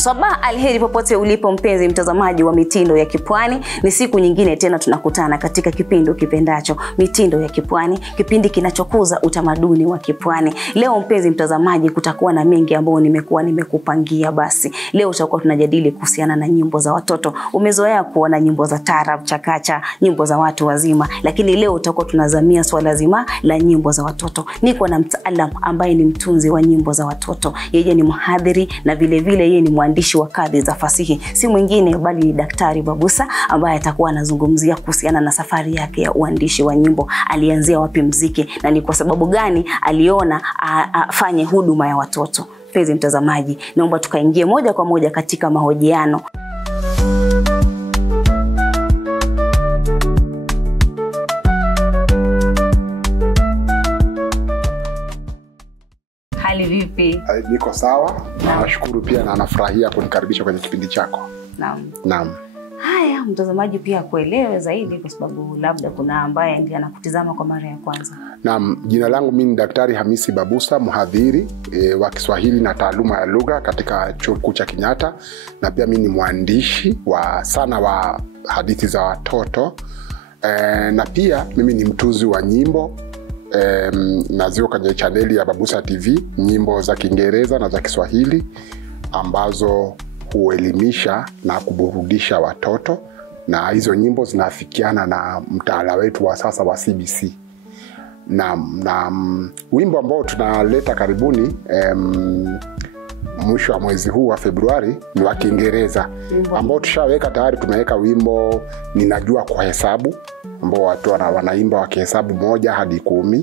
Sabah alheri popote ulipo mpenzi mtazamaji wa Mitindo ya Kipwani. Ni siku nyingine tena tunakutana katika kipindi kipendacho Mitindo ya Kipwani, kipindi kinachokuza utamaduni wa Kipwani. Leo mpenzi mtazamaji, kutakuwa na mengi ambayo nimekupangia. Basi leo tutakuwa tunajadili kuhusiana na nyimbo za watoto. Umezoea kuona nyimbo za taarab, chakacha, nyimbo za watu wazima, lakini leo tutakuwa tunazamia swala zima la nyimbo za watoto. Niko na mtaalamu ambaye ni mtunzi wa nyimbo za watoto. Yeye ni mhadhiri na vile vile yeye ni mwandishi wa kadhi za fasihi. Si mwingine bali ni Daktari Babusa, ambaye atakuwa anazungumzia kuhusiana na safari yake ya uandishi wa nyimbo. Alianzia wapi muziki na ni kwa sababu gani aliona afanye huduma ya watoto. Mpenzi mtazamaji, naomba tukaingie moja kwa moja katika mahojiano. Hali vipi? Niko sawa. Nashukuru pia na nafurahia kunikaribisha kwenye kipindi chako. Naam. Haya, mtazamaji pia kuelewe zaidi kwa sababu labda kuna ambaye ndiye anakutizama kwa mara ya kwanza. Naam, jina langu mimi ni Daktari Hamisi Babusa, mhadhiri wa Kiswahili na taaluma ya lugha katika Chuo Kikuu cha Kenyatta, na pia mimi ni mwandishi wa hadithi za watoto. Na pia mimi ni mtunzi wa nyimbo. Nazio kwenye chaneli ya Babusa TV, nyimbo za Kiingereza na za Kiswahili ambazo huelimisha na kuburudisha watoto, na hizo nyimbo zinafikiana na mtaala wetu wa sasa wa CBC. Na wimbo ambao tunaleta karibuni mwisho wa mwezi huu wa Februari ni wa Kiingereza, ambao tushaweka tayari. Tumeweka wimbo Ninajua Kuhesabu, ambao watu wanaimba wakihesabu 1 hadi 10.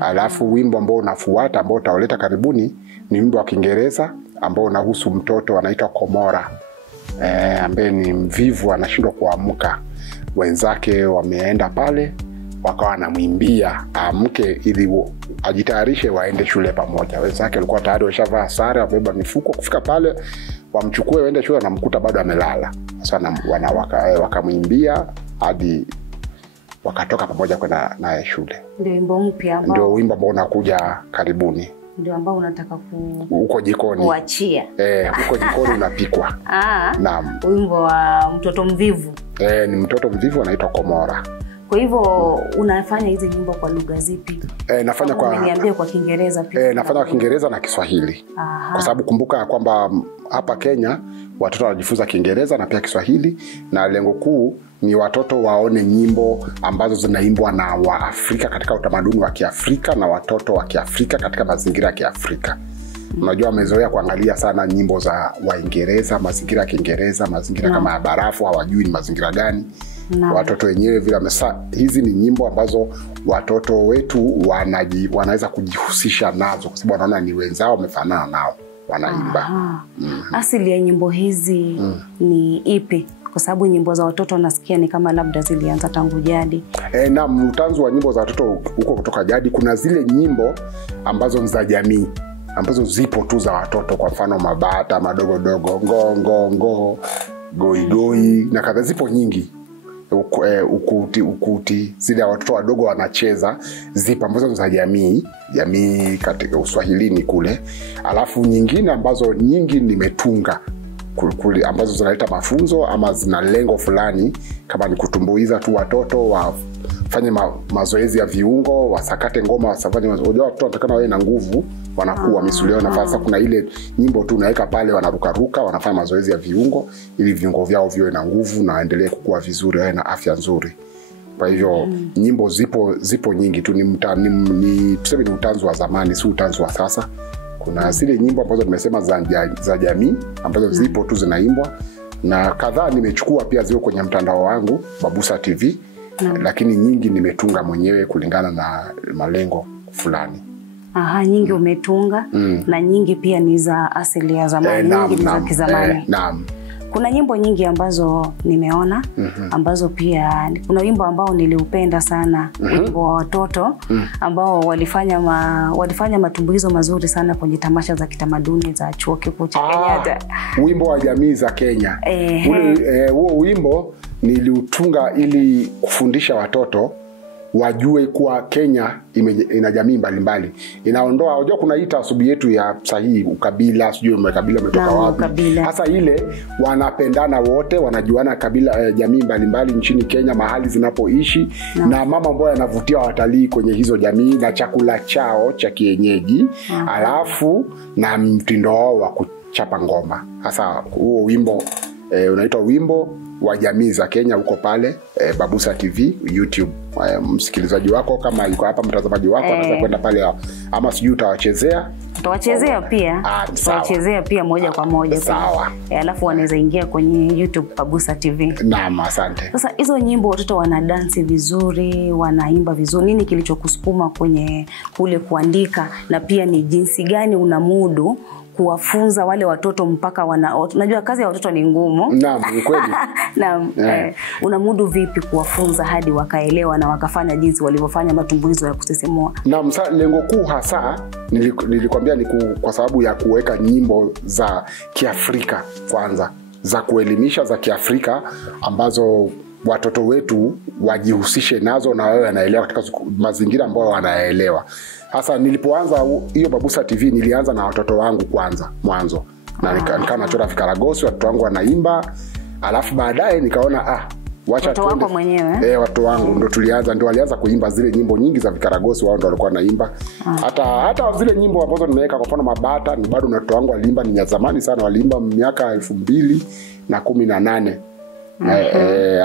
Alafu wimbo ambao unafuata ambao tutauleta karibuni ni wimbo wa Kiingereza ambao unahusu mtoto anaitwa Komora, ambaye ni mvivu, anashindwa kuamka. Wenzake wameenda pale wakawa wanamwimbia amke ili ajitayarishe waende shule pamoja. Wenzake walikuwa tayari washavaa sare, wabeba mifuko. Kufika pale wamchukue waende shule, na mkuta bado amelala. Sasa wakamwimbia hadi wakatoka pamoja kwenda naye shule. Ndio wimbo mpya ambao ndio wimbo ambao unakuja karibuni. Ndio ambao unataka uko jikoni kuachia. Uko jikoni unapikwa. Naam. Wimbo wa mtoto mvivu. Ni mtoto mvivu anaitwa Komora. Kwa hivyo unafanya hizi nyimbo kwa lugha zipi? Nafanya kwa Kiingereza pia. Nafanya kwa Kiingereza na Kiswahili. Kwa sababu kumbuka kwamba hapa Kenya watoto wanajifunza Kiingereza na pia Kiswahili, na lengo kuu ni watoto waone nyimbo ambazo zinaimbwa na Waafrika katika utamaduni wa Kiafrika na watoto wa Kiafrika katika mazingira ya Kiafrika. Unajua wamezoea kuangalia sana nyimbo za Waingereza, mazingira ya Kiingereza, mazingira kama ya barafu, hawajui ni mazingira gani. Watoto wenyewe vile hizi ni nyimbo ambazo watoto wetu wanaweza kujihusisha nazo kwa sababu wanaona ni wenzao wamefanana nao wanaimba. Asili ya nyimbo hizi ni ipi? Kwa sababu nyimbo za watoto nasikia ni kama labda zilianza tangu jadi. Na utanzu wa nyimbo za watoto huko kutoka jadi. Kuna zile nyimbo ambazo ni za jamii, ambazo zipo tu za watoto, kwa mfano Mabata, Madogodogo, Ngo, Goigoi na kadha. Zipo nyingi. Ukuti zile watoto wadogo wanacheza, zipo ambazo ni za jamii katika Uswahilini kule. Alafu nyingine ambazo nyingi nimetunga ambazo zinaleta mafunzo ama zina lengo fulani, kama ni kutumbuiza tu watoto wafanye mazoezi ya viungo, wasakate ngoma, wasafanye unajua watoto wanatakana wawe na nguvu, wanakuwa misuli yao nafasi. Kuna ile nyimbo tu unaweka pale, wanaruka, wanafanya mazoezi ya viungo ili viungo vyao viwe na nguvu na waendelee kukua vizuri, wawe na afya nzuri. Kwa hivyo nyimbo zipo nyingi tu, tuseme ni utanzu wa zamani, si utanzu wa sasa. Kuna zile nyimbo ambazo nimesema za jamii ambazo zipo tu zinaimbwa, na kadhaa nimechukua pia zio kwenye mtandao wangu Babusa TV. Lakini nyingi nimetunga mwenyewe kulingana na malengo fulani. Nyingi umetunga na nyingi pia ni za asili ya zamani, nyingi ni za kizamani. Naam. Kuna nyimbo nyingi ambazo nimeona ambazo pia kuna wimbo ambao niliupenda sana, wimbo wa watoto ambao walifanya matumbuizo mazuri sana kwenye tamasha za kitamaduni za Chuo Kikuu cha Kenyatta. Wimbo wa jamii za Kenya. Huo wimbo niliutunga ili kufundisha watoto wajue kuwa Kenya ina jamii mbalimbali. Inaondoa, unajua kuna hii taasubi yetu ya sahihi ukabila, sijui umekabila umetoka wapi. Hasa ile wanapendana wote, wanajuana kabila jamii mbalimbali nchini Kenya mahali zinapoishi na mambo ambayo yanavutia watalii kwenye hizo jamii na chakula chao cha kienyeji, alafu na mtindo wao wa kuchapa ngoma. Hasa huo wimbo unaitwa wimbo wa jamii za Kenya uko pale Babusa TV YouTube. Msikilizaji wako kama yuko hapa, mtazamaji wako anaweza kwenda pale, ama sijui utawachezea pia tutawachezea pia moja kwa moja. Sawa. Alafu wanaweza ingia kwenye YouTube Babusa TV. Naam, asante. Sasa hizo nyimbo watoto wana dance vizuri, wanaimba vizuri. Nini kilichokusukuma kwenye kule kuandika, na pia ni jinsi gani unamudu kuwafunza wale watoto mpaka unajua kazi ya watoto ni ngumu. Naam, ni kweli. Naam. Unamudu vipi kuwafunza hadi wakaelewa na wakafanya jinsi walivyofanya matumbuizo ya kusisimua? Naam, lengo kuu hasa nilikwambia ni kwa sababu ya kuweka nyimbo za Kiafrika kwanza, za kuelimisha za Kiafrika ambazo watoto wetu wajihusishe nazo na wao wanaelewa katika mazingira ambayo wanaelewa. Hasa nilipoanza hiyo Babusa TV nilianza na watoto wangu kwanza mwanzo. Na nikawa nachora vikaragosi, watoto wangu wanaimba. Alafu baadaye nikaona wacha watoto wako mwenyewe. Watoto wangu ndio walianza kuimba zile nyimbo nyingi za vikaragosi, wao ndio walikuwa wanaimba. Hata zile nyimbo ambazo nimeweka kwa mfano Mabata ni bado watoto wangu waliimba, ni ya zamani sana, waliimba miaka 2018.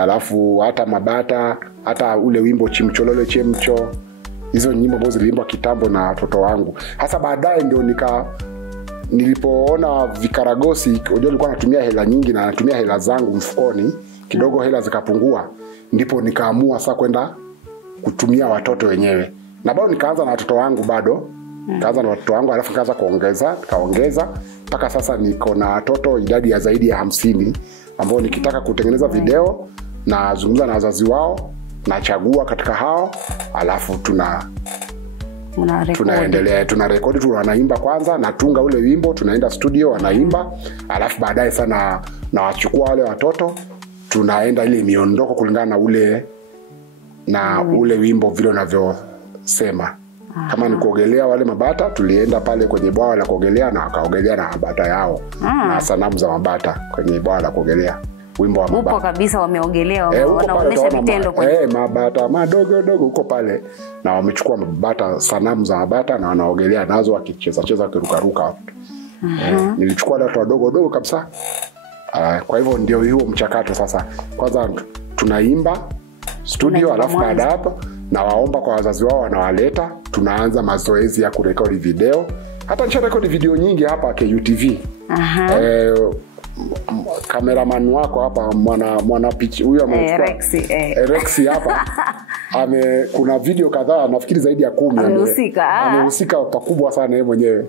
Alafu hata Mabata, hata ule wimbo Chimcholole Chemcho, hizo nyimbo ambazo ziliimbwa kitambo na watoto wangu. Hasa baadaye ndio nilipoona vikaragosi, unajua nilikuwa natumia hela nyingi na natumia hela zangu mfukoni, kidogo hela zikapungua, ndipo nikaamua sasa kwenda kutumia watoto wenyewe. Na bado nikaanza na watoto wangu bado. Nikaanza na watoto wangu alafu nikaanza kaongeza mpaka sasa niko na watoto idadi ya zaidi ya 50 ambao nikitaka kutengeneza video na zungumza na wazazi wao, nachagua katika hao, alafu tunaendelea, tunarekodi, wanaimba kwanza, natunga ule wimbo, tunaenda studio wanaimba, alafu baadaye sana na wachukua wale watoto, tunaenda ile miondoko kulingana na ule wimbo vile unavyosema. Kama ni kuogelea, wale Mabata tulienda pale kwenye bwawa la kuogelea na wakaogelea na Mabata yao na sanamu za Mabata kwenye bwawa la kuogelea. Wimbo wa Mabata. Upo kabisa, wameogelea, wanaonyesha vitendo kwenye Mabata madogo huko pale, na wamechukua Mabata, sanamu za Mabata, na wanaogelea nazo wakicheza wakirukaruka. Nilichukua watu wadogo kabisa. Kwa hivyo ndio huo mchakato sasa. Kwanza tunaimba studio, alafu baada hapo na waomba kwa wazazi wao, wanawaleta, tunaanza mazoezi ya kurekodi video. Hata nisharekodi video nyingi hapa KUTV. Cameraman wako hapa mwana pitch huyo Rexi hapa kuna video kadhaa, nafikiri zaidi ya 10 amehusika pakubwa sana yeye mwenyewe.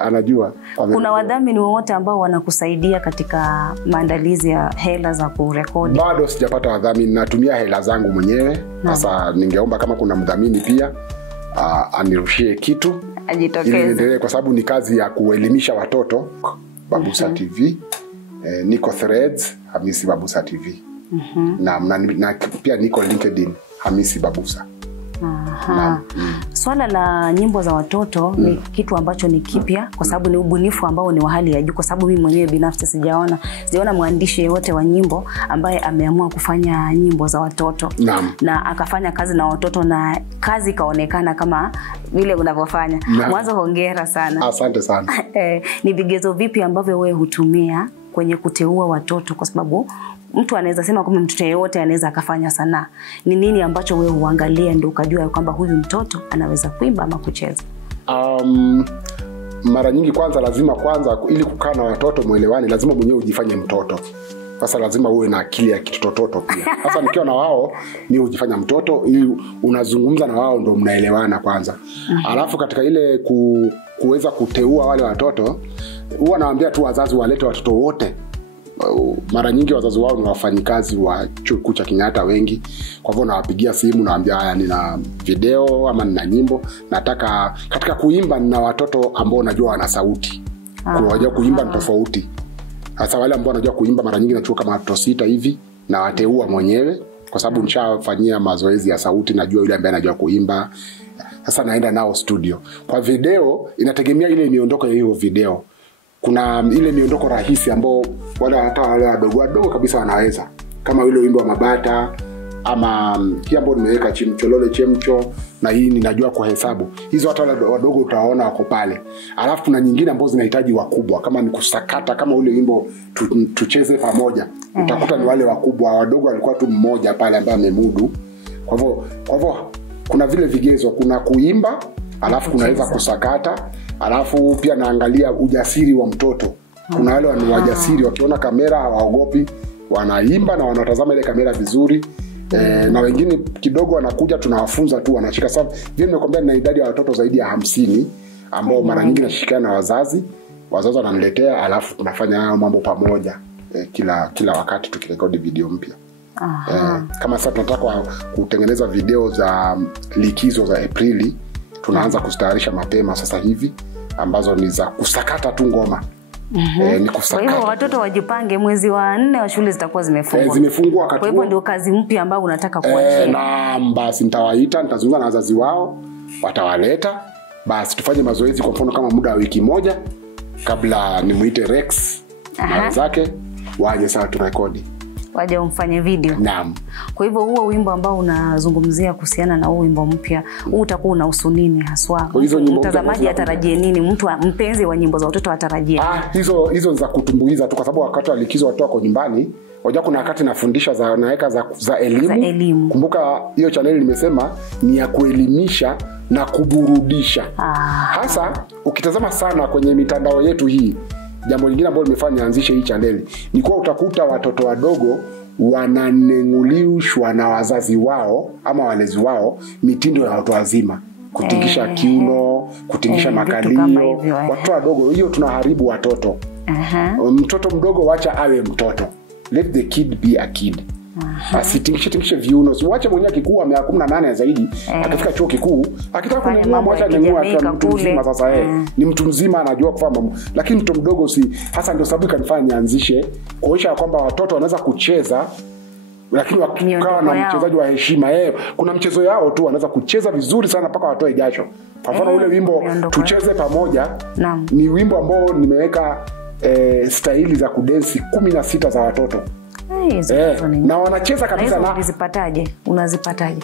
Anajua. Kuna wadhamini wote ambao wanakusaidia katika maandalizi ya hela za kurekodi? Bado sijapata wadhamini, natumia hela zangu mwenyewe. Sasa ningeomba kama kuna mdhamini pia anirushie kitu, ajitokeze, kwa sababu ni kazi ya kuelimisha watoto. Babusa TV, niko Threads Hamisi Babusa TV. Na pia niko LinkedIn Hamisi Babusa. Swala la nyimbo za watoto ni kitu ambacho ni kipya, kwa sababu ni ubunifu ambao ni wa hali ya juu, kwa sababu mimi mwenyewe binafsi sijaona mwandishi yeyote wa nyimbo ambaye ameamua kufanya nyimbo za watoto. Na akafanya kazi na watoto na kazi kaonekana kama vile unavyofanya. Mwanzo hongera sana. Asante sana. Ni vigezo vipi ambavyo wewe hutumia kwenye kuteua watoto, kwa sababu mtu anaweza sema kwamba mtoto yeyote anaweza akafanya sanaa? Ni nini ambacho wewe huangalia ndio ukajua kwamba huyu mtoto anaweza kuimba ama kucheza? Mara nyingi lazima ili kukaa na watoto muelewane, lazima mwenyewe ujifanye mtoto. Sasa lazima uwe na akili ya kitoto pia. Sasa nikiwa na wao ni ujifanya mtoto, ili unazungumza na wao ndio mnaelewana kwanza. Alafu katika ile kuweza kuteua wale watoto, huwa nawaambia tu wazazi walete watoto wote. Mara nyingi wazazi wao ni wafanyikazi wa chuo kikuu cha Kenyatta wengi. Kwa hivyo nawapigia simu, nawaambia haya, nina video ama nina nyimbo, nataka katika kuimba nina watoto ambao najua wana sauti. Kuna wajua kuimba ni tofauti. Hasa wale ambao wanajua kuimba mara nyingi nachukua kama watoto 6 hivi, na wateua mwenyewe kwa sababu nishafanyia mazoezi ya sauti, najua yule ambaye anajua kuimba. Sasa naenda nao studio. Kwa video inategemea ile miondoko ya hiyo video. Kuna ile miondoko rahisi ambao hata wale wadogo kabisa wanaweza, kama ile wimbo wa Mabata ama hii ambayo nimeweka Chimcholole Chemcho, na hii ninajua kwa hesabu. Hizo hata wadogo utaona wako pale. Alafu kuna nyingine ambazo zinahitaji wakubwa, kama ni kusakata, kama ule wimbo tucheze pamoja. Utakuta ni wale wakubwa, wadogo walikuwa tu mmoja pale ambaye amemudu. Kwa hivyo kuna vile vigezo, kuna kuimba, alafu kunaweza kusakata, alafu pia naangalia ujasiri wa mtoto. Kuna wale wana wajasiri, wakiona kamera hawaogopi, wanaimba na wanatazama ile kamera vizuri. Na wengine kidogo wanakuja tunawafunza tu, wanashika. Sababu vile nimekwambia nina idadi ya watoto zaidi ya 50 ambao mara nyingi nashirikiana na wazazi wananiletea, alafu tunafanya mambo pamoja kila wakati tukirekodi video mpya. Kama sasa tunataka kutengeneza video za likizo za Aprili, tunaanza kustayarisha mapema sasa hivi, ambazo ni za kusakata tu ngoma. Ni kusakata. Kwa hivyo watoto wajipange, mwezi wa 4 wa shule zitakuwa zimefungwa. Zimefungwa wakati. Kwa hivyo ndio kazi mpya ambayo unataka kuachia. Na basi nitawaita, nitazungumza na wazazi wao, watawaleta. Basi tufanye mazoezi kwa mfano kama muda wa wiki moja kabla nimuite Rex na wenzake waje sasa turekodi. Waje umfanye video. Naam. Kwa hivyo huo wimbo ambao unazungumzia kuhusiana na huo wimbo mpya, huu utakuwa unahusu nini haswa? Mtazamaji atarajie nini? Mtu mpenzi wa nyimbo za watoto atarajie? Hizo za kutumbuiza tu, kwa sababu wakati wa likizo watu wako nyumbani. Wajua kuna wakati nafundisha naweka za elimu. Kumbuka hiyo channel nimesema ni ya kuelimisha na kuburudisha. Hasa ukitazama sana kwenye mitandao yetu hii, jambo lingine ambalo nimefanya nianzishe hii channel ni kwa utakuta watoto wadogo wananenguliushwa na wazazi wao ama walezi wao mitindo ya watu wazima, kutingisha kiuno, kutingisha makalio. Watoto wadogo, hiyo tunaharibu watoto. Mtoto mdogo wacha awe mtoto. Let the kid be a kid. Asitingishe viuno. Wacha mwenyewe kikuu miaka 18 zaidi, akifika chuo kikuu, akitaka kununua mwacha nunua tu, mtu mzima sasa ni mtu mzima anajua kufanya mambo. Lakini mtoto mdogo hasa ndio sababu kanifanya nianzishe kuonyesha kwamba watoto wanaweza kucheza, lakini wakawa na mchezaji wa heshima. Kuna mchezo yao tu wanaweza kucheza vizuri sana mpaka watoe jasho. Kwa mfano ule wimbo tucheze pamoja, ni wimbo ambao nimeweka staili za kudensi 16 za watoto. Na wanacheza kabisa. Na unazipataje?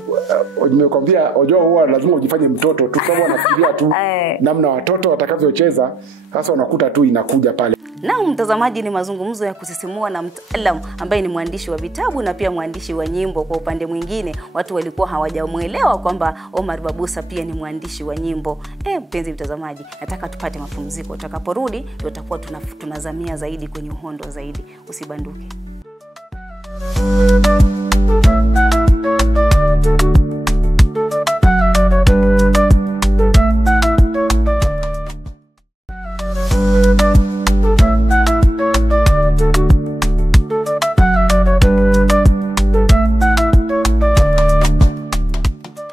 Nimekwambia unajua huwa lazima ujifanye mtoto tu, sababu wanafikiria tu namna watoto watakavyocheza, sasa unakuta tu inakuja pale. Na mtazamaji, ni mazungumzo ya kusisimua na mtaalamu ambaye ni mwandishi wa vitabu na pia mwandishi wa nyimbo. Kwa upande mwingine watu walikuwa hawajamuelewa kwamba Omar Babusa pia ni mwandishi wa nyimbo. Mpenzi mtazamaji, nataka tupate mapumziko. Tutakaporudi tutakuwa tunazamia zaidi kwenye uhondo zaidi. Usibanduke.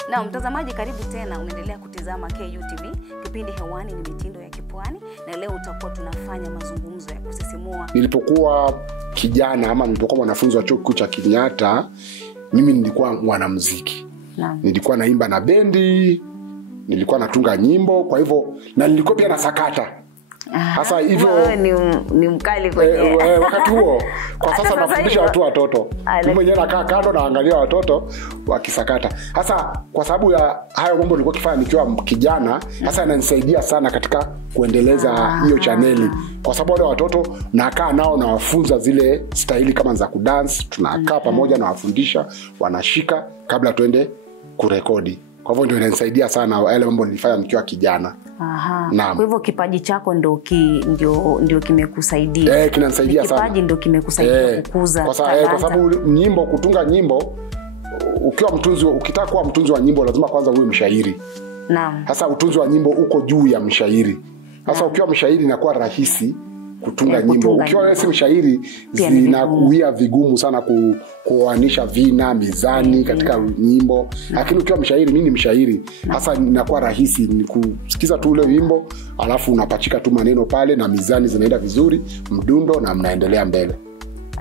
Na mtazamaji, karibu tena, unaendelea kutizama KUTV. Kipindi hewani ni mitindo ya Kipwani, na leo tutakuwa tunafanya mazungumzo ya kusisimua. Nilipokuwa kijana ama nilipokuwa mwanafunzi wa chuo kikuu cha Kenyatta, mimi nilikuwa mwanamuziki. Nilikuwa naimba na bendi, nilikuwa natunga nyimbo, kwa hivyo na nilikuwa pia nasakata. Sasa hivyo ni mkali kwenye wakati huo. Kwa sasa nafundisha watoto. Mimi mwenyewe nakaa kando naangalia watoto wakisakata. Sasa kwa sababu ya hayo mambo nilikuwa kifanya nikiwa kijana, sasa inanisaidia sana katika kuendeleza hiyo chaneli. Kwa sababu wale watoto nakaa nao na wafunza zile staili kama za kudance, tunakaa pamoja na wafundisha, wanashika kabla tuende kurekodi. Kwa hivyo ndio inanisaidia sana yale mambo nilifanya nikiwa kijana. Kwa hivyo kipaji chako ndio kimekusaidia. Kinanisaidia sana. Kipaji ndio kimekusaidia kukuza. Kwa sababu nyimbo, kutunga nyimbo, ukitaka kuwa mtunzi wa nyimbo lazima kwanza uwe mshairi. Sasa utunzi wa nyimbo uko juu ya mshairi. Sasa ukiwa mshairi inakuwa rahisi kutunga nyimbo. Ukiwa wewe si mshairi zinakuia vigumu sana kuoanisha vina, mizani katika nyimbo. Lakini ukiwa mshairi, mimi ni mshairi, hasa inakuwa rahisi ni kusikiza tu ule wimbo, alafu unapachika tu maneno pale na mizani zinaenda vizuri, mdundo, na mnaendelea mbele.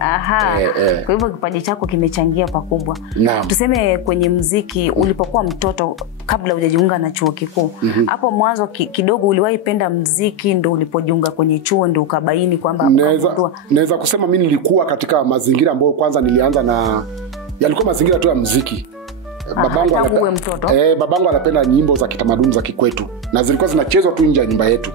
Aha. Kwa hivyo kipaji chako kimechangia pakubwa. Naam. Tuseme kwenye muziki ulipokuwa mtoto kabla hujajiunga na chuo kikuu. Hapo mwanzo kidogo uliwahi penda muziki ndo ulipojiunga kwenye chuo ndo ukabaini kwamba naweza kusema mimi nilikuwa katika mazingira ambayo kwanza nilianza na yalikuwa mazingira tu ya muziki. Babangu anapenda nyimbo za kitamaduni za kikwetu na zilikuwa zinachezwa tu nje ya nyumba yetu.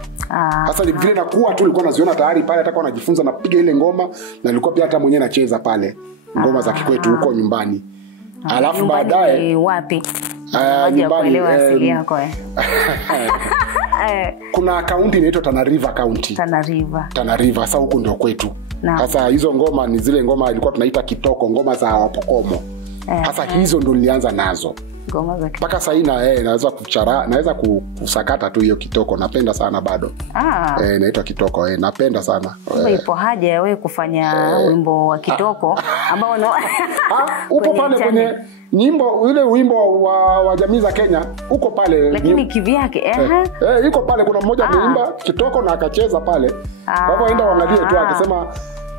Sasa vile nakuwa tu nilikuwa naziona tayari pale, hata kwa najifunza napiga ile ngoma na nilikuwa pia hata mwenyewe nacheza pale ngoma za kikwetu huko nyumbani. Alafu baadaye wapi? Nyumbani asili yako kuna kaunti inaitwa Tana River County. Tana River sasa huko ndio kwetu. Sasa hizo ngoma ni zile ngoma ilikuwa tunaita kitoko, ngoma za Wapokomo. Sasa hizo ndo nilianza nazo. Ngoma za mpaka sasa naweza naweza kusakata tu hiyo kitoko, napenda sana bado. Inaitwa kitoko, napenda sana. Ipo haja ya wewe kufanya wimbo wa kitoko ambao upo pale kwenye nyimbo ile wimbo wa jamii za Kenya uko pale, lakini kivyake yuko pale. Kuna mmoja ameimba kitoko na akacheza pale. Kwa hivyo enda waangalie tu, akisema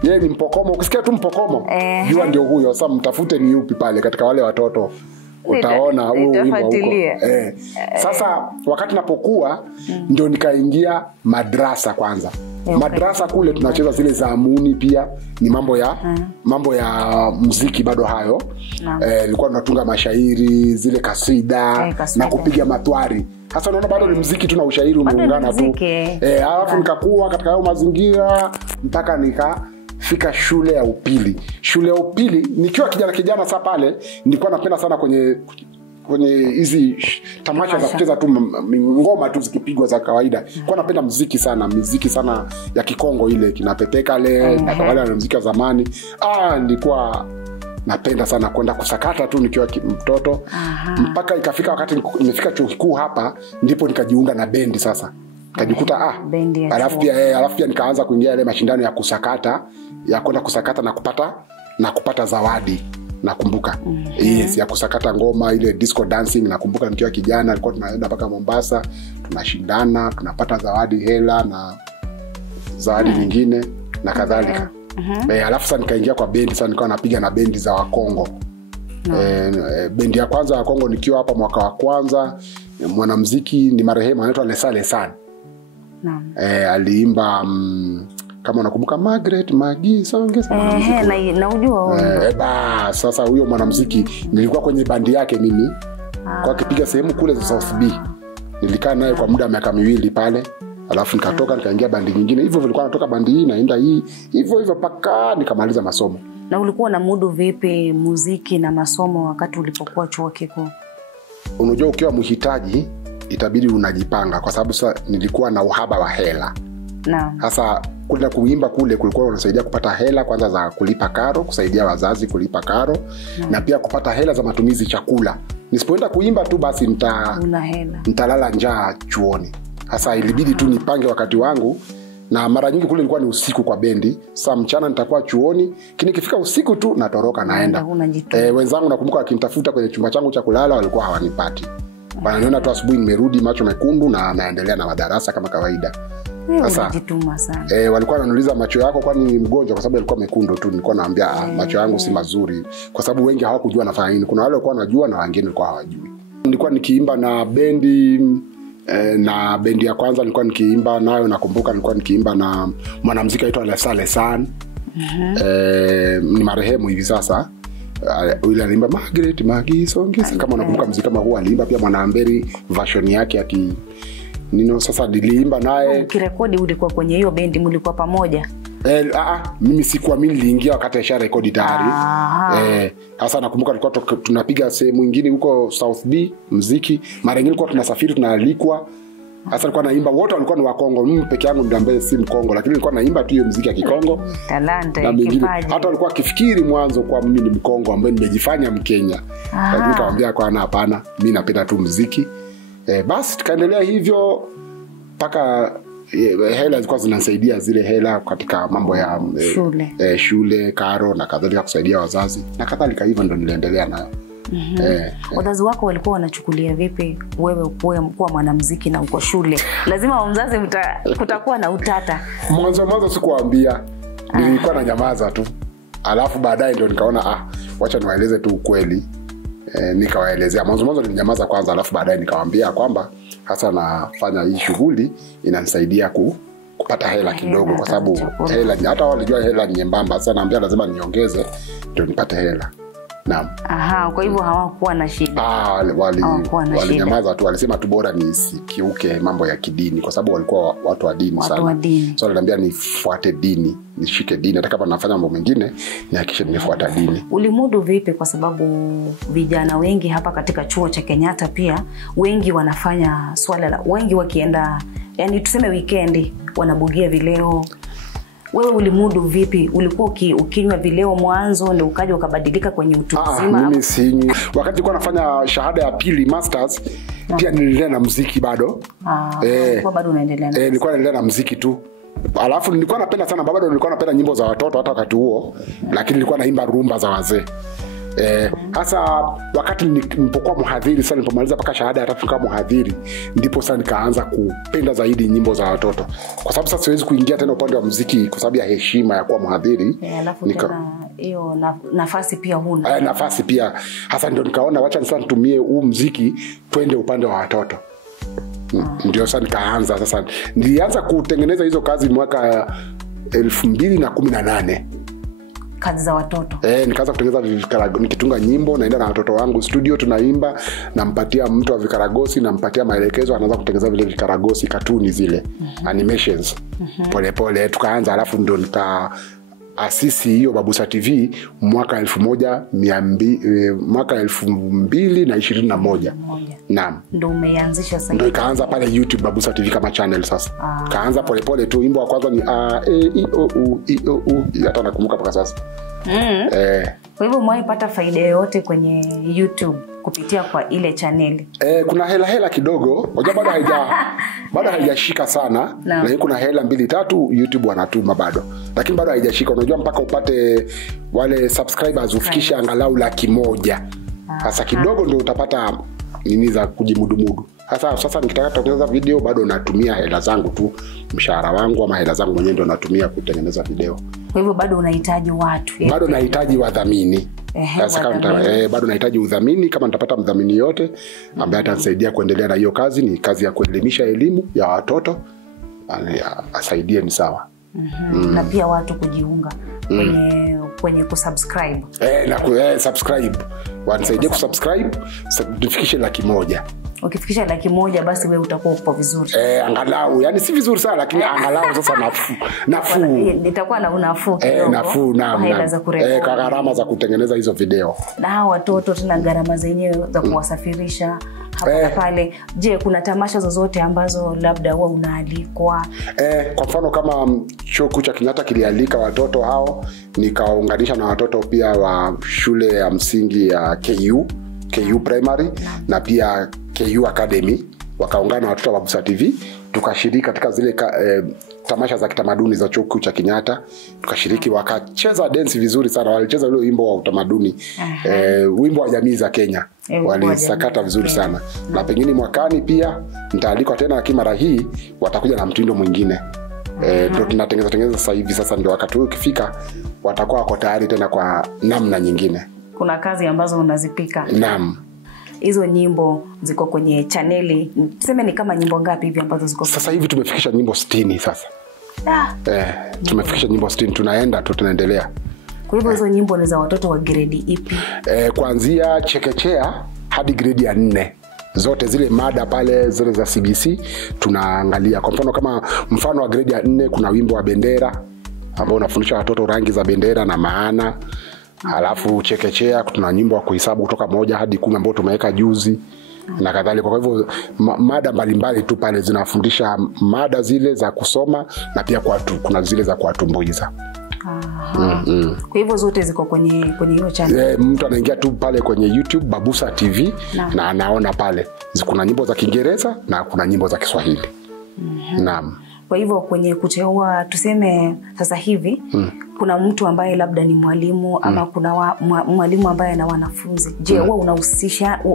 yeye ni Mpokomo. Ukisikia tu Mpokomo jua ndio huyo. Sasa mtafute ni yupi pale katika wale watoto, utaona huo wimbo huko. Sasa wakati napokuwa ndio nikaingia madrasa kwanza. Madrasa kule tunacheza zile za amuni, pia ni mambo ya muziki bado hayo. Nilikuwa tunatunga mashairi, zile kasida na kupiga matwari. Sasa unaona bado ni muziki tu na ushairi umeungana tu. Alafu nikakuwa katika hayo mazingira mpaka nikafika shule ya upili. Shule ya upili nikiwa kijana sasa pale nilikuwa napenda sana kwenye hizi tamasha za kucheza tu ngoma tu zikipigwa za kawaida. Kwa napenda muziki sana ya Kikongo ile kinapepeka le na wale wa muziki wa zamani. Nilikuwa napenda sana kwenda kusakata tu nikiwa mtoto. Mpaka ikafika wakati nimefika chuo kikuu hapa ndipo nikajiunga na bendi sasa. Nikajikuta alafu pia nikaanza kuingia ile mashindano ya kusakata, ya kwenda kusakata na kupata zawadi. Nakumbuka ya kusakata ngoma ile disco dancing. Nakumbuka nikiwa kijana alikuwa tunaenda mpaka Mombasa, tunashindana, tunapata zawadi, hela na zawadi nyingine na kadhalika. Alafu sasa nikaingia kwa bendi. Sasa nilikuwa napiga na bendi za Wakongo. Bendi ya kwanza ya Kongo nikiwa hapa mwaka wa kwanza, mwanamuziki ni marehemu anaitwa Lesan. Aliimba kama unakumbuka Margaret Magi Songeza na ujua sasa huyo mwanamuziki nilikuwa kwenye bandi yake mimi. Kwa kipiga sehemu kule za South B. Nilikaa naye kwa muda wa miaka 2 pale. Alafu nikatoka nikaingia bandi nyingine. Hivyo nilikuwa natoka bandi hii naenda hii. Hivyo paka nikamaliza masomo. Na ulikuwa na mudu vipi muziki na masomo wakati ulipokuwa chuo kikuu? Unajua ukiwa mhitaji itabidi unajipanga, kwa sababu sasa nilikuwa na uhaba wa hela. Sasa kule kuimba kule kulikuwa unasaidia kupata hela kwanza za kulipa karo, kusaidia wazazi kulipa karo, na pia kupata hela za matumizi chakula. Nisipoenda kuimba tu basi nitalala njaa chuoni. Sasa ilibidi tu nipange wakati wangu, na mara nyingi kule ilikuwa ni usiku kwa bendi. Sasa mchana nitakuwa chuoni, nikifika usiku tu natoroka naenda. Wenzangu nakumbuka wakinitafuta kwenye chumba changu cha kulala walikuwa hawanipati. Wananiona tu asubuhi nimerudi macho mekundu na naendelea na madarasa kama kawaida. Sasa walikuwa wananiuliza macho yako kwani ni mgonjwa, kwa sababu yalikuwa mekundu tu. Nilikuwa naambia macho yangu si mazuri, kwa sababu wengi hawakujua nafanya nini. Kuna wale walikuwa wanajua na wengine walikuwa hawajui. Nilikuwa nikiimba na bendi na bendi ya kwanza nilikuwa nikiimba nayo, nakumbuka nilikuwa nikiimba na mwanamuziki aitwa Lesan. Ni marehemu hivi sasa. Yule aliimba Margaret Magi Songeza, kama unakumbuka muziki kama huo. Aliimba pia Mwanaamberi version yake sasa niliimba naye. Ukirekodi ulikuwa kwenye hiyo bendi, mlikuwa pamoja? Mimi sikuwa, mimi niliingia wakati ya rekodi tayari. Sasa nakumbuka tulikuwa tunapiga sehemu nyingine huko South B muziki. Mara nyingine tulikuwa tunasafiri tunaalikwa. Sasa nilikuwa naimba, wote walikuwa ni wa Kongo. Mimi peke yangu ndio ambaye si Mkongo, lakini nilikuwa naimba tu hiyo muziki ya Kikongo. Talanta, kipaji. Hata walikuwa kifikiri mwanzo kwa mimi ni Mkongo ambaye nimejifanya Mkenya. Lakini nikamwambia kwa hapana, mimi napenda tu muziki. Basi tukaendelea hivyo mpaka hela zilikuwa zinasaidia, zile hela katika mambo ya shule, karo na kadhalika, kusaidia wazazi na kadhalika. Hivyo ndio niliendelea nayo. Wazazi wako walikuwa wanachukulia vipi wewe kuwa mwanamuziki na uko shule? Lazima mzazi kutakuwa na utata. Mwanzo sikuambia, nilikuwa na nyamaza tu. Alafu baadaye ndio nikaona wacha niwaeleze tu ukweli. Nikawaelezea. Mwanzo nilinyamaza kwanza, alafu baadaye nikawaambia kwamba hasa nafanya hii shughuli inanisaidia kupata hela kidogo, kwa sababu hela hata walijua hela ni nyembamba. Sasa naambia lazima niongeze ndio nipate hela. Naam. Kwa hivyo hawakuwa na shida. Walinyamaza tu, walisema tu bora nisikiuke mambo ya kidini, kwa sababu walikuwa watu wa dini sana. So niliambia nifuate dini, nishike dini, hata kama nafanya mambo mengine nihakikishe nifuata dini. Ulimudu vipi? Kwa sababu vijana wengi hapa katika chuo cha Kenyatta pia wengi wanafanya swala wengi wakienda, yani tuseme weekend wanabugia vileo. Wewe ulimudu vipi? Ulikuwa ukinywa vileo mwanzo ndio ukaja ukabadilika kwenye utu uzima? Mimi sinywi. Wakati nilikuwa nafanya shahada ya pili masters, pia niliendelea na muziki bado. Ulikuwa bado unaendelea na nilikuwa naendelea na muziki tu. Alafu nilikuwa napenda sana bado, nilikuwa napenda nyimbo za watoto hata wakati huo, lakini nilikuwa naimba rumba za wazee. Hasa wakati nilipokuwa mhadhiri, sasa nilipomaliza paka shahada ya 3 kama mhadhiri, ndipo sasa nikaanza kupenda zaidi nyimbo za watoto, kwa sababu sasa siwezi kuingia tena upande wa muziki kwa sababu ya heshima ya kuwa mhadhiri. Alafu tena hiyo nafasi pia huna. Nafasi pia. Hasa ndio nikaona wacha sasa nitumie huu muziki twende upande wa watoto. Ndio sasa nikaanza. Sasa nilianza kutengeneza hizo kazi mwaka 2018. Kazi za watoto. Nikaanza kutengeneza nikitunga nyimbo, naenda na watoto wangu studio tunaimba, nampatia mtu wa vikaragosi, nampatia maelekezo, anaanza kutengeneza vile vikaragosi, katuni zile, animations. Pole pole tukaanza, alafu ndio asisi hiyo Babusa TV mwaka 2021. Naam. Ndio umeanzisha sasa. Ndio kaanza pale YouTube Babusa TV kama channel sasa. Kaanza pole pole tu, wimbo wa kwanza ni hata nakumbuka mpaka sasa. Kwa hivyo mwaipata faida yoyote kwenye YouTube kupitia kwa ile channel? Kuna hela kidogo. Unajua bado haijashika sana. Na kuna hela 2-3 YouTube wanatuma bado. Lakini bado haijashika. Unajua mpaka upate wale subscribers ufikishe angalau 100,000. Sasa kidogo ndio utapata nini za kujimudu. Sasa nikitaka kutengeneza video bado natumia hela zangu tu, mshahara wangu ama hela zangu mwenyewe ndio natumia kutengeneza video. Kwa hivyo bado unahitaji watu? Bado nahitaji wadhamini. Sasa kama bado nahitaji udhamini, kama nitapata mdhamini yote ambaye atanisaidia kuendelea na hiyo kazi, ni kazi ya kuelimisha elimu ya watoto, asaidie ni sawa. Na pia watu kujiunga kwenye kusubscribe. Subscribe. Wanisaidie kusubscribe, tufikishe 100,000. Ukifikisha 100,000 basi wewe utakuwa upo vizuri. Angalau, yani si vizuri sana lakini angalau sasa nafuu. Nitakuwa na unafuu kidogo. Nafuu na kwa gharama za kutengeneza hizo video. Na hao watoto tuna gharama zenyewe za kuwasafirisha hapa na pale. Je, kuna tamasha zozote ambazo labda wewe unaalikwa? Kwa mfano kama chuo cha Kenyatta kilialika watoto hao, nikaunganisha na watoto pia wa shule ya msingi ya KU Primary na pia KU Academy, wakaungana na watoto wa Babusa TV, tukashiriki katika zile tamasha za kitamaduni za chuo cha Kenyatta. Tukashiriki, wakacheza dance vizuri sana, walicheza ule wimbo wa utamaduni, wimbo wa jamii za Kenya, walisakata vizuri sana. Na pengine mwakani pia nitaalikwa tena, lakini mara hii watakuja na mtindo mwingine. Ndio tunatengeneza sasa hivi. Sasa ndio wakati ukifika watakuwa wako tayari tena kwa namna nyingine. Kuna kazi ambazo unazipika? Naam. Hizo nyimbo ziko kwenye chaneli, tuseme ni kama nyimbo ngapi hivi ambazo ziko? Sasa hivi tumefikisha nyimbo 60 sasa. Tumefikisha nyimbo 60, tunaendelea. Kwa hivyo hizo nyimbo ni za watoto wa grade ipi? Kuanzia chekechea hadi grade ya 4. Zote zile mada pale zile za CBC tunaangalia. Kwa mfano kama mfano wa grade ya 4 kuna wimbo wa bendera ambao unafundisha watoto rangi za bendera na maana. Alafu chekechea tuna nyimbo wa kuhesabu kutoka 1 hadi 10 ambao tumeweka juzi na kadhalika. Kwa hivyo mada mbalimbali tu pale zinafundisha mada zile za kusoma na pia kuna zile za kuwatumbuiza. Kwa hivyo zote ziko kwenye hiyo channel. Mtu anaingia tu pale kwenye YouTube Babusa TV na anaona pale kuna nyimbo za Kiingereza na kuna nyimbo za Kiswahili. Naam. Kwa hivyo kwenye kuteua, tuseme sasa hivi kuna mtu ambaye labda ni mwalimu ama kuna mwalimu ambaye ana wanafunzi. Je, wewe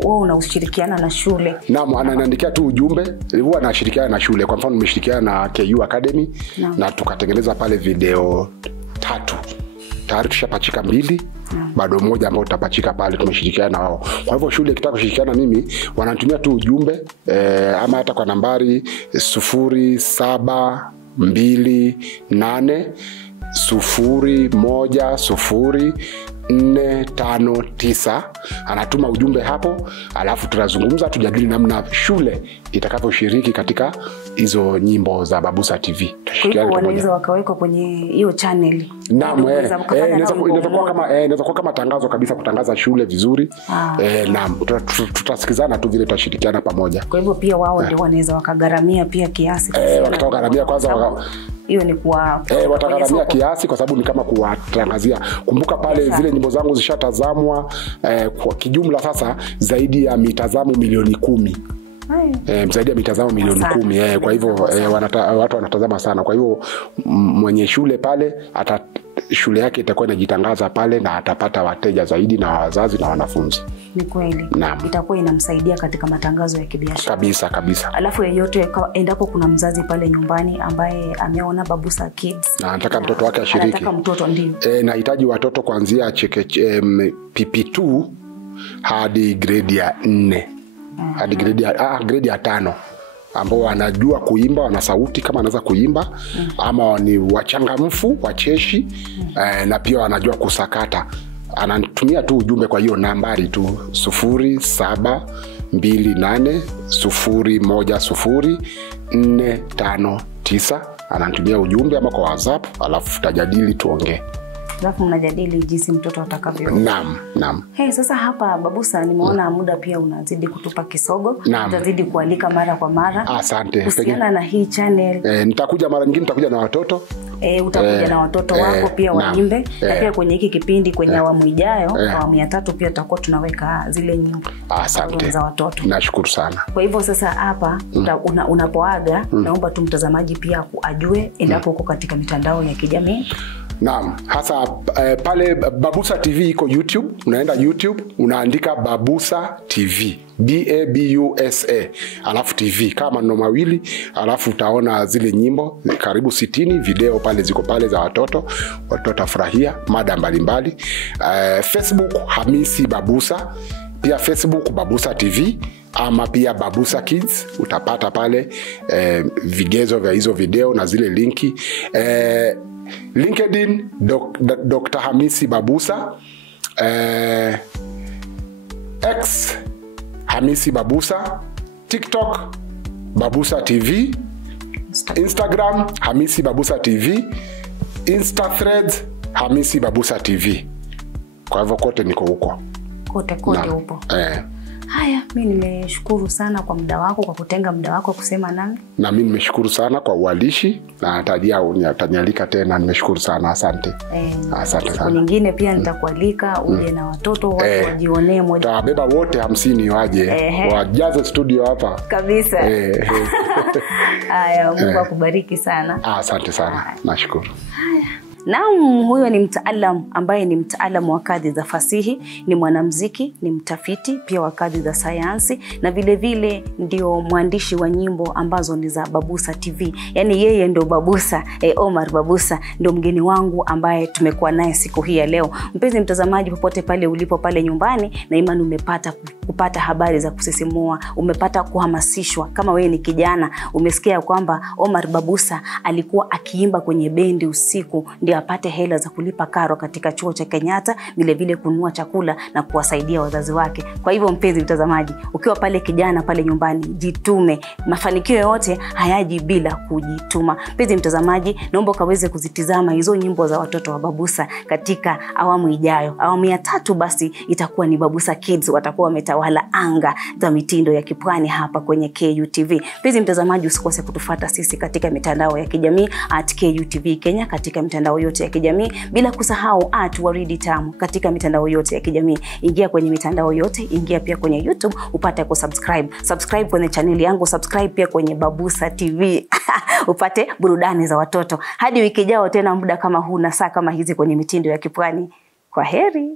unaushirikiana na shule? Naam, ananiandikia tu ujumbe, huwa anashirikiana na shule. Kwa mfano nimeshirikiana na KU Academy na tukatengeneza pale video tayari tushapachika 2, bado moja ambao tutapachika pale, tumeshirikiana na wao. Kwa hivyo shule ikitaka kushirikiana mimi, wananitumia tu ujumbe ama hata kwa nambari 0728010459. Anatuma ujumbe hapo, alafu tunazungumza, tujadili namna shule itakavyoshiriki katika hizo nyimbo za Babusa TV. Wanaweza wakaweka kwenye hiyo channel. Naam, inaweza kuwa kama tangazo kabisa, kutangaza shule vizuri. Naam, tutasikizana tu vile tutashirikiana pamoja. Kwa hivyo pia wao ndio wanaweza wakagaramia pia kiasi. Wakagaramia kwanza hiyo ni watagaramia kiasi, kwa sababu ni kama kuwatangazia. Kumbuka pale zile nyimbo zangu zishatazamwa kwa kijumla sasa zaidi ya mitazamo milioni 10. Zaidi ya mitazamo milioni 10. Kwa hivyo watu wanatazama sana. Kwa hivyo mwenye shule pale shule yake itakuwa inajitangaza pale na atapata wateja zaidi na wazazi na wanafunzi. Ni kweli. Itakuwa inamsaidia katika matangazo ya kibiashara. Kabisa. Alafu yeyote endapo kuna mzazi pale nyumbani ambaye ameona Babusa Kids na anataka mtoto wake ashiriki. Anataka mtoto ndio. Nahitaji watoto kuanzia PP2 hadi grade ya 4. Hadi grade ya 5 ambao wanajua kuimba, wana sauti kama anaweza kuimba, ama ni wachangamfu, wacheshi, na pia wanajua kusakata. Anatumia tu ujumbe kwa hiyo nambari tu 0728010459. Anatumia ujumbe ama kwa WhatsApp, alafu tutajadili tuongee. Alafu mnajadili jinsi mtoto atakavyo. Naam. Sasa hapa Babusa nimeona muda pia unazidi kutupa kisogo. Utazidi kualika mara kwa mara. Asante. Kuhusiana na hii channel. Nitakuja mara nyingine, nitakuja na watoto. Utakuja na watoto wako pia waimbe. Na pia kwenye hiki kipindi kwenye awamu ijayo, awamu ya 3 pia tutakuwa tunaweka zile nyimbo. Asante. Za watoto. Nashukuru sana. Kwa hivyo sasa hapa unapoaga naomba tu mtazamaji pia ajue endapo uko katika mitandao ya kijamii. Naam, hasa pale Babusa TV iko YouTube. Unaenda YouTube, unaandika Babusa TV, BABUSA, alafu TV kama neno mawili, alafu utaona zile nyimbo karibu 60 video pale ziko pale za watoto watafurahia mada mbalimbali. Facebook Hamisi Babusa, pia Facebook Babusa TV, ama pia Babusa Kids. Utapata pale vigezo vya hizo video na zile linki. LinkedIn Dr. Hamisi Babusa, X Hamisi Babusa, TikTok Babusa TV, Instagram Hamisi Babusa TV, Instathreads Hamisi Babusa TV. Kwa hivyo kote niko huko. Kote upo. Haya, mimi nimeshukuru sana kwa muda wako, kwa kutenga muda wako kusema nami. Na mimi nimeshukuru sana kwa ualishi na utanialika tena. Nimeshukuru sana, asante. Asante sana. Siku nyingine pia nitakualika uje na watoto watu wajionee moja. Tutabeba wote 50 waje. Wajaze studio hapa. Kabisa. Haya, Mungu akubariki sana. Asante sana. Nashukuru. Haya. Naam, huyo ni mtaalamu ambaye ni mtaalamu wa kadhi za fasihi, ni mwanamuziki, ni mtafiti pia wa kadhi za sayansi, na vile vile ndio mwandishi wa nyimbo ambazo ni za Babusa TV. Yaani yeye ndio Babusa, Omar Babusa ndio mgeni wangu ambaye tumekuwa naye siku hii ya leo. Mpenzi mtazamaji, popote pale ulipo pale nyumbani, na imani umepata kupata habari za kusisimua, umepata kuhamasishwa. Kama wewe ni kijana, umesikia kwamba Omar Babusa alikuwa akiimba kwenye bendi usiku ndio apate hela za kulipa karo katika chuo cha Kenyatta, vile vile kununua chakula na kuwasaidia wazazi wake. Kwa hivyo mpenzi mtazamaji, ukiwa pale kijana pale nyumbani, jitume. Mafanikio yote hayaji bila kujituma. Mpenzi mtazamaji, naomba kaweze kuzitizama hizo nyimbo za watoto wa Babusa katika awamu ijayo. Awamu ya 3 basi itakuwa ni Babusa Kids, watakuwa wametawala anga za mitindo ya kipwani hapa kwenye KUTV. Mpenzi mtazamaji, usikose kutufuata sisi katika mitandao ya kijamii @KUTV Kenya katika mitandao yote ya kijamii, bila kusahau @Waridi Tamu katika mitandao yote ya kijamii. Ingia kwenye mitandao yote, ingia pia kwenye YouTube upate subscribe kwenye channel yangu, subscribe pia kwenye Babusa TV upate burudani za watoto. Hadi wiki ijayo tena muda kama huu na saa kama hizi kwenye mitindo ya kipwani. Kwa heri.